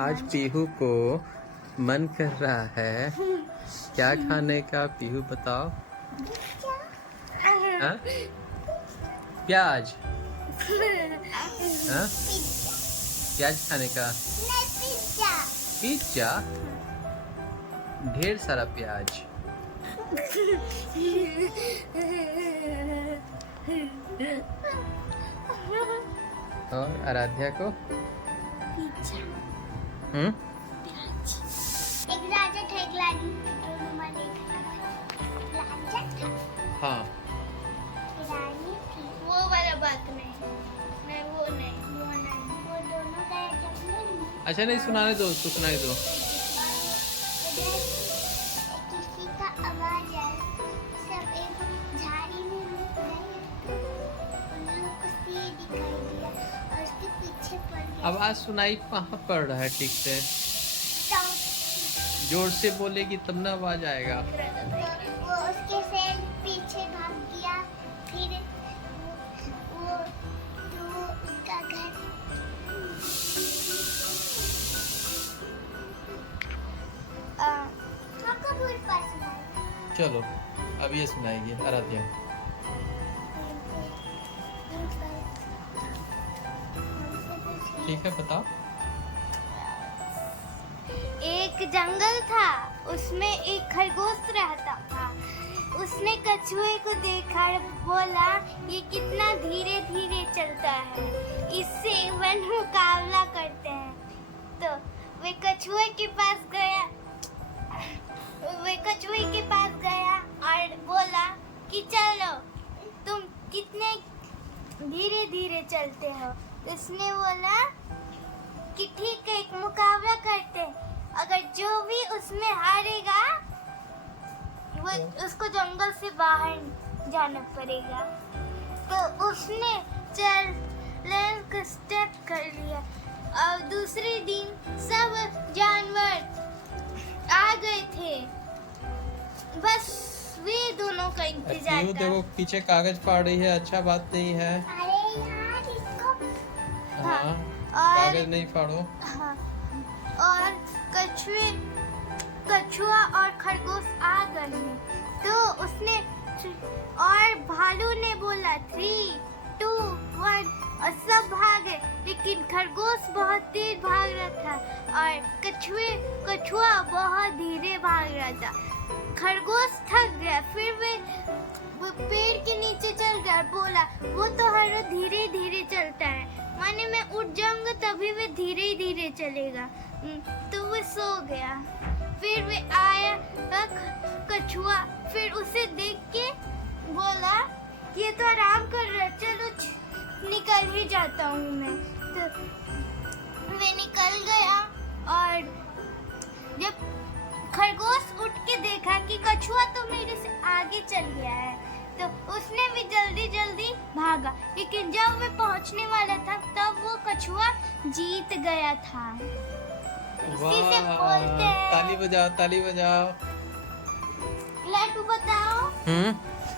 आज पीहू को मन कर रहा है क्या खाने का। पीहू बताओ। हाँ? प्याज। हाँ? प्याज खाने का। पिज्जा। ढेर सारा प्याज। और आराध्या को एक राजा था, एक रानी, राजा था, हाँ रानी थी। वो वाला बात नहीं, वो दोनों गए जंगल में। अच्छा नहीं, सुनाने दो उसको, सुनाई दो। उधर किसी का आवाज आया, सब एक झाड़ी में लुक गए, उन लोग को सिर दिखाई दिया और उसके पीछे पड़ गया। आवाज सुनाई कहाँ पड़ रहा है ठीक से? जोर से बोलेगी तब ना आवाज आएगा। वो उसके से पीछे भाग गया, फिर वो तो उसका घर कपूर पास में। चलो अब ये सुनाएगी आराध्या। ठीक है बताओ। एक जंगल था, उसमें एक खरगोश रहता था। उसने कछुए को देखा और बोला, ये कितना धीरे धीरे चलता है, इससे वन मुकाबला करते हैं। तो वे कछुए के पास गया और बोला कि चलो, तुम कितने धीरे धीरे चलते हो। उसने बोला कि ठीक है, एक मुकाबला करते हैं, अगर जो भी उसमें हारेगा वो उसको जंगल से बाहर जाना पड़ेगा। तो उसने चल स्टेप कर लिया और दूसरे दिन सब जानवर आ गए थे, बस वे दोनों का इंतजार पीहू था। देखो पीछे कागज फाड़ रही है, अच्छा बात नहीं है। अरे यार इसको हाँ और कागज नहीं फाड़ो। हाँ, और कछुआ और खरगोश आ गए हैं। तो उसने और भालू ने बोला 3, 2, 1 और सब भागे, लेकिन खरगोश बहुत तेज भाग रहा था और कछुआ बहुत धीरे भाग रहा था। खरगोश थक गया, फिर वो पेड़ के नीचे चल गया, बोला वो तो हर धीरे धीरे चलता है, माने मैं उठ जाऊंगा तभी वे धीरे धीरे चलेगा। तो वो सो गया। फिर वे आया कछुआ, फिर उसे देख के बोला ये तो आराम कर रहा है, चलो निकल ही जाता हूँ मैं। तो वे निकल गया और जब खरगोश उठ के देखा कि कछुआ तो मेरे से आगे चल गया है, तो उसने भी जल्दी जल्दी भागा, लेकिन जब वे पहुंचने वाला था तब वो कछुआ जीत गया था। इसी से बोलते हैं। ताली बजाओ, ताली बजाओ। लड्डू बताओ।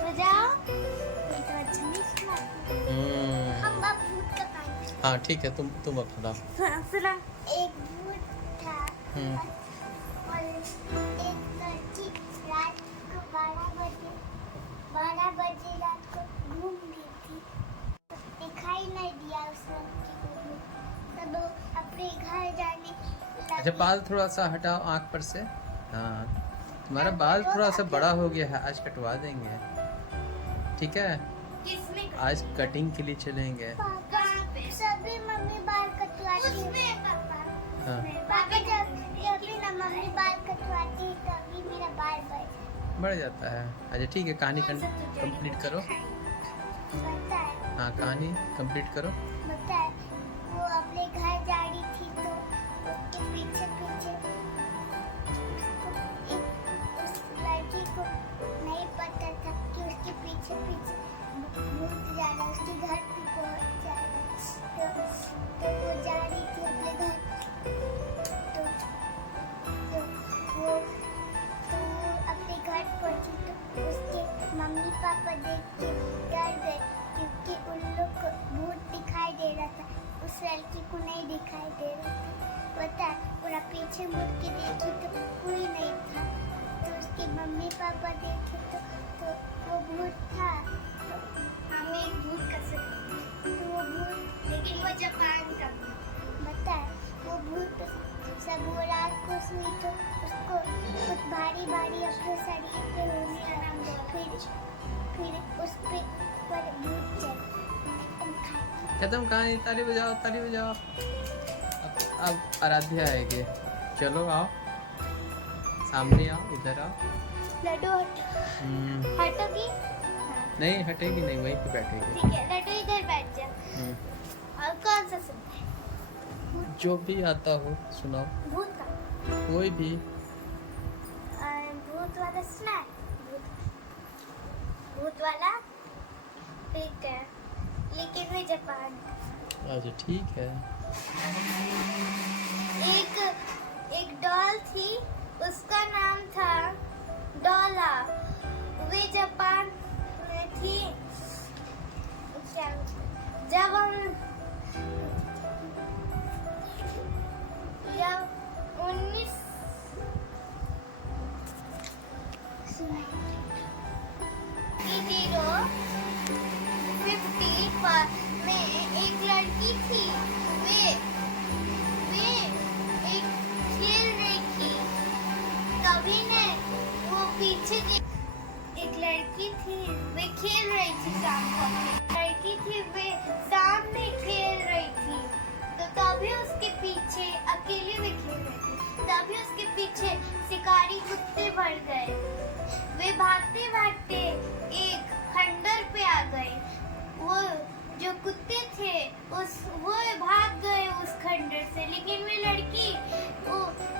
बजाओ। ये तो अच्छा नहीं सुना। हम अब भूत का कहानी। हाँ ठीक है, तुम अब सुनाओ। सुना। एक भूत था और एक लड़की रात को 12 बजे रात को घूम रही थी, दिखाई नहीं दिया उस लड़की को। सब अपने घर जाने लगे। अच्छा बाल थोड़ा सा हटाओ आँख पर से। हाँ तुम्हारा बाल थोड़ा सा बड़ा हो गया है, आज कटवा देंगे ठीक है। किसने आज कटिंग के लिए चलेंगे। सभी मम्मी बाल कटवाती है। हाँ पापा जब भी ना मम्मी बाल कटवाती है तभी मेरा बाल बढ़ जाता है। अच्छा ठीक है, कहानी कंप्लीट करो। बढ़ता है। हाँ कहानी कंप्लीट करो। बढ़ता है। वो अपने घर जा रही थी तो उसके पीछे पीछे उस लड़की को नहीं पता था कि उसके पीछे पीछे भूत जा रहा है, उसके घर पे पहुंच जाएगा। तो वो जा रही थी अपने घर, तो वो अपने घर पहुंची तो उसके मम्मी पापा देख के डर गए, क्योंकि उन लोग को भूत दिखाई दे रहा था, उस लड़की को नहीं दिखाई पीछे मुड़ के देखी तो कोई नहीं था। तो उसके मम्मी पापा देखे तो वो भूत था। हम एक भूत का तो वो भूत, लेकिन वो जापान का बता है। वो भूत सब वो रात को सोई तो उसको कुछ भारी भारी अपने शरीर पे होने फिर उस पर भूत चढ़। खत्म कहानी, ताली बजाओ ताली बजाओ। अब आराध्या आएगी, चलो आओ सामने आओ, इधर आओ। लड्डू हटोगी? नहीं हटेगी नहीं, वहीं पे बैठेगी। ठीक है लड्डू इधर बैठ जा। और कौन सा सुनना है? जो भी आता हो सुनाओ। भूत का? कोई भी। भूत वाला सुना है? भूत वाला ठीक है, लेकिन वे जापान का। अच्छा ठीक है। एक डॉल थी, उसका नाम था डॉला। वे जापान में थी। क्या जब 1950 में एक लड़की थी। वे एक खेल रही थी, तभी ने वो पीछे एक लड़की थी। वे खेल रही थी लड़की थी, वे सामने खेल रही थी। तो तभी उसके पीछे अकेले वे खेल रही थी, तभी उसके पीछे शिकारी कुत्ते बढ़ गए। वे भागते भागते एक खंडर पे आ गए। वो जो कुत्ते थे वो भाग गए उस खंडर से, लेकिन वे लड़की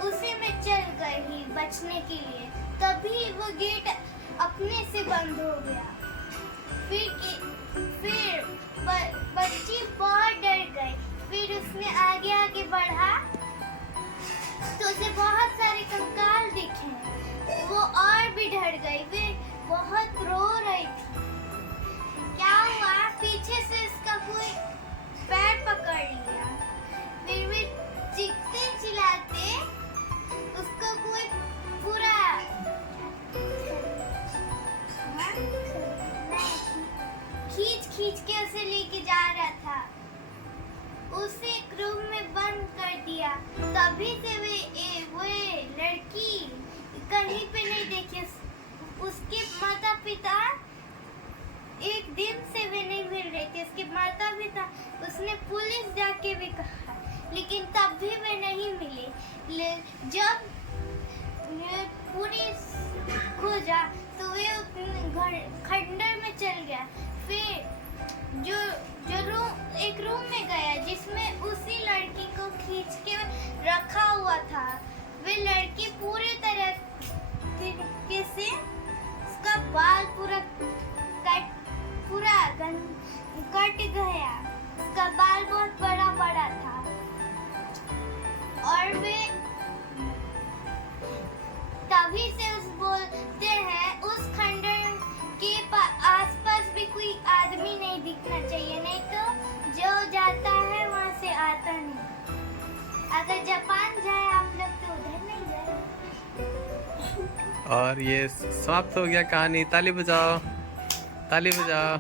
उसी में चल गई बचने के लिए। तभी वो गेट अपने से बंद हो गया। फिर बच्ची बहुत डर गई। फिर उसने आगे आगे बढ़ा तो उसे बहुत सारे कंकाल दिखे। वो और भी डर गई। वे बहुत रो रही थी। क्या हुआ? पीछे से इसका कोई पैर पकड़ लिया। फिर वे चीखते चिल्लाते उसको कोई पूरा खींच के उसे लेके जा रहा था। उसे एक रूम में बंद कर दिया। तभी से वे लड़की कहीं पे नहीं देखी। उसके माता पिता एक दिन से वे नहीं मिल रहे थे। उसके माता पिता, उसने पुलिस जाके भी कहा, लेकिन तब भी वे नहीं मिले। जब पुलिस खोजा तो वे खंडर में चल गया। फिर जो एक रूम में गया जिसमें उसी लड़की को खींच के रखा हुआ था। वे लड़की पूरी तरह से उसका बाल पूरा कट गया। उसका बाल बहुत बड़ा बड़ा था। और वे तभी से बोलते हैं उस खंडर के आसपास भी कोई आदमी नहीं दिखना चाहिए, नहीं तो जो जाता है वहाँ से आता नहीं। अगर जापान जाए आप लोग तो उधर नहीं जाए। और ये समाप्त हो गया कहानी। ताली बजाओ ताली बजाओ।